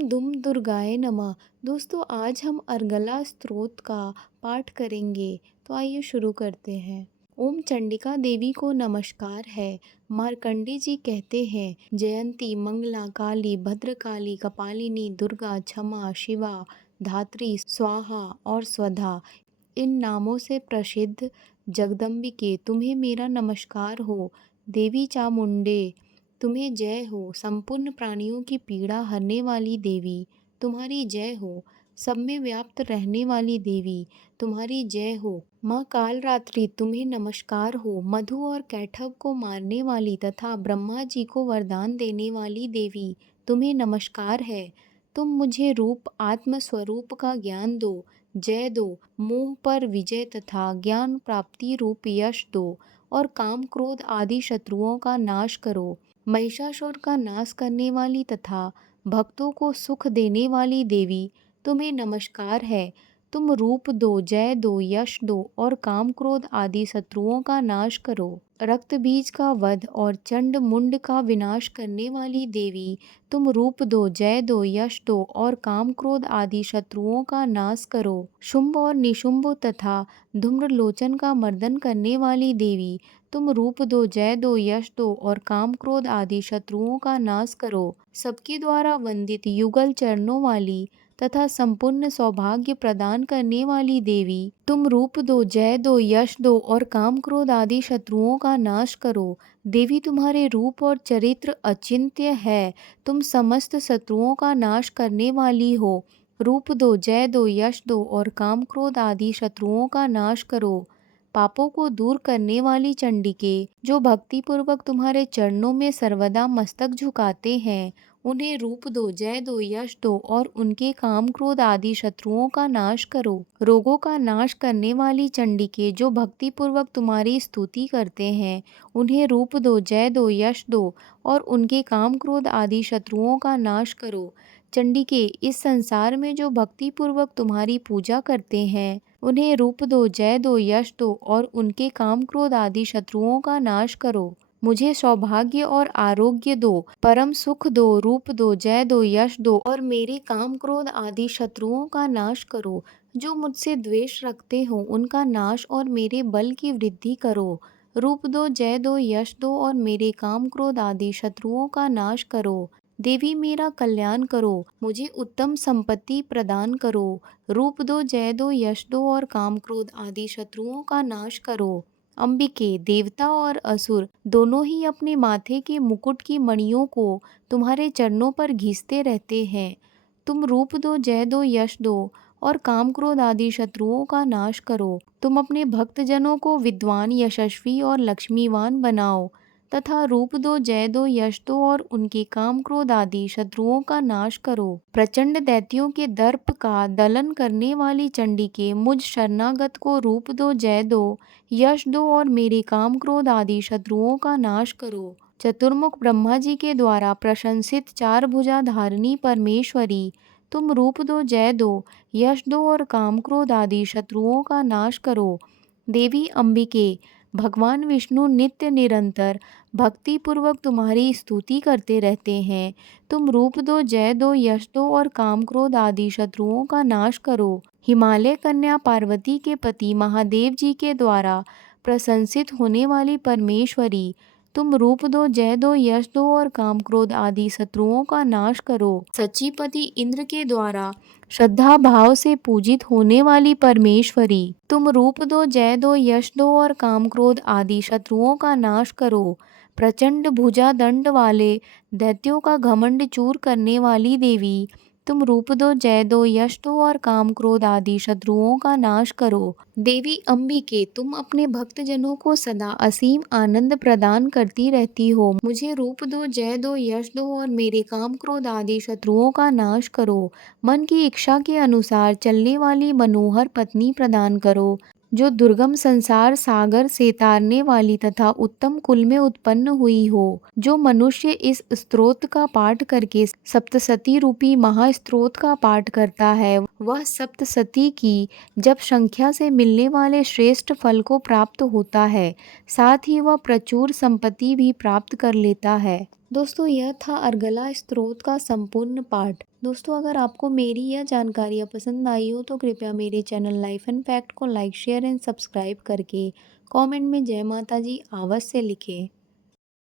ओम दुम दुर्गाय नमः। दोस्तों आज हम अर्गला स्तोत्र का पाठ करेंगे। तो आइए शुरू करते हैं। ओम चंडिका देवी को नमस्कार है। मार्कंडे जी कहते हैं, जयंती मंगला काली भद्रकाली कपालिनी दुर्गा क्षमा शिवा धात्री स्वाहा और स्वधा, इन नामों से प्रसिद्ध जगदम्बिके तुम्हें मेरा नमस्कार हो। देवी चामुंडे तुम्हें जय हो। संपूर्ण प्राणियों की पीड़ा हरने वाली देवी तुम्हारी जय हो। सब में व्याप्त रहने वाली देवी तुम्हारी जय हो। माँ कालरात्रि तुम्हें नमस्कार हो। मधु और कैटभ को मारने वाली तथा ब्रह्मा जी को वरदान देने वाली देवी तुम्हें नमस्कार है। तुम मुझे रूप आत्म स्वरूप का ज्ञान दो, जय दो, मोह पर विजय तथा ज्ञान प्राप्ति रूप यश दो और काम क्रोध आदि शत्रुओं का नाश करो। महिषासुर का नाश करने वाली तथा भक्तों को सुख देने वाली देवी तुम्हें नमस्कार है। तुम रूप दो, जय दो, यश दो और काम क्रोध आदि शत्रुओं का नाश करो। रक्त बीज का वध और चंड मुंड का विनाश करने वाली देवी तुम रूप दो, जय दो, यश दो और काम क्रोध आदि शत्रुओं का नाश करो। शुंभ और निशुंभ तथा धूम्रलोचन का मर्दन करने वाली देवी तुम रूप दो, जय दो, यश दो और काम क्रोध आदि शत्रुओं का नाश करो। सबके द्वारा वंदित युगल चरणों वाली तथा संपूर्ण सौभाग्य प्रदान करने वाली देवी तुम रूप दो, जय दो, यश दो और काम क्रोध आदि शत्रुओं का नाश करो। देवी तुम्हारे रूप और चरित्र अचिंत्य है। तुम समस्त शत्रुओं का नाश करने वाली हो। रूप दो, जय दो, यश दो और काम क्रोध आदि शत्रुओं का नाश करो। पापों को दूर करने वाली चंडिके, जो भक्ति पूर्वक तुम्हारे चरणों में सर्वदा मस्तक झुकाते हैं, उन्हें रूप दो, जय दो, यश दो और उनके काम क्रोध आदि शत्रुओं का नाश करो। रोगों का नाश करने वाली चंडिके, जो भक्ति पूर्वक तुम्हारी स्तुति करते हैं, उन्हें रूप दो, जय दो, यश दो और उनके काम क्रोध आदि शत्रुओं का नाश करो। चंडिके, इस संसार में जो भक्ति पूर्वक तुम्हारी पूजा करते हैं, उन्हें रूप दो, जय दो, यश दो और उनके काम क्रोध आदि शत्रुओं का नाश करो। मुझे सौभाग्य और आरोग्य दो, परम सुख दो, रूप दो, जय दो, यश दो और मेरे काम क्रोध आदि शत्रुओं का नाश करो। जो मुझसे द्वेष रखते हो उनका नाश और मेरे बल की वृद्धि करो। रूप दो, जय दो, यश दो और मेरे काम क्रोध आदि शत्रुओं का नाश करो। देवी मेरा कल्याण करो, मुझे उत्तम संपत्ति प्रदान करो। रूप दो, जय दो, यश दो और काम क्रोध आदि शत्रुओं का नाश करो। अंबिके, देवता और असुर दोनों ही अपने माथे के मुकुट की मणियों को तुम्हारे चरणों पर घिसते रहते हैं। तुम रूप दो, जय दो, यश दो और काम क्रोध आदि शत्रुओं का नाश करो। तुम अपने भक्तजनों को विद्वान, यशस्वी और लक्ष्मीवान बनाओ तथा रूप दो, जय दो, यश दो और उनके काम क्रोध आदि शत्रुओं का नाश करो। प्रचंड दैत्यों के दर्प का दलन करने वाली चंडिके, मुझ शरणागत को रूप दो, जय दो, यश दो और मेरे काम क्रोध आदि शत्रुओं का नाश करो। चतुर्मुख ब्रह्मा जी के द्वारा प्रशंसित चार भुजा धारिणी परमेश्वरी, तुम रूप दो, जय दो, यश दो और काम क्रोध आदि शत्रुओं का नाश करो। देवी अंबिके, भगवान विष्णु नित्य निरंतर भक्ति पूर्वक तुम्हारी स्तुति करते रहते हैं। तुम रूप दो, जय दो, यश दो और काम क्रोध आदि शत्रुओं का नाश करो। हिमालय कन्या पार्वती के पति महादेव जी के द्वारा प्रशंसित होने वाली परमेश्वरी, तुम रूप दो, जय दो, यश दो और काम क्रोध आदि शत्रुओं का नाश करो। सचीपति इंद्र के द्वारा श्रद्धा भाव से पूजित होने वाली परमेश्वरी, तुम रूप दो, जय दो, यश दो और काम क्रोध आदि शत्रुओं का नाश करो। प्रचंड भुजा दंड वाले दैत्यों का घमंड चूर करने वाली देवी, तुम रूप दो, जय दो, यश दो और काम क्रोध आदि शत्रुओं का नाश करो। देवी अंबिके, तुम अपने भक्तजनों को सदा असीम आनंद प्रदान करती रहती हो। मुझे रूप दो, जय दो, यश दो और मेरे काम क्रोध आदि शत्रुओं का नाश करो। मन की इच्छा के अनुसार चलने वाली मनोहर पत्नी प्रदान करो, जो दुर्गम संसार सागर से तारने वाली तथा उत्तम कुल में उत्पन्न हुई हो। जो मनुष्य इस स्तोत्र का पाठ करके सप्तसती रूपी महास्तोत्र का पाठ करता है, वह सप्तसती की जप संख्या से मिलने वाले श्रेष्ठ फल को प्राप्त होता है। साथ ही वह प्रचुर संपत्ति भी प्राप्त कर लेता है। दोस्तों यह था अर्गला स्तोत्र का संपूर्ण पाठ। दोस्तों अगर आपको मेरी यह जानकारियाँ पसंद आई हो तो कृपया मेरे चैनल लाइफ एंड फैक्ट को लाइक शेयर एंड सब्सक्राइब करके कमेंट में जय माता जी अवश्य लिखें।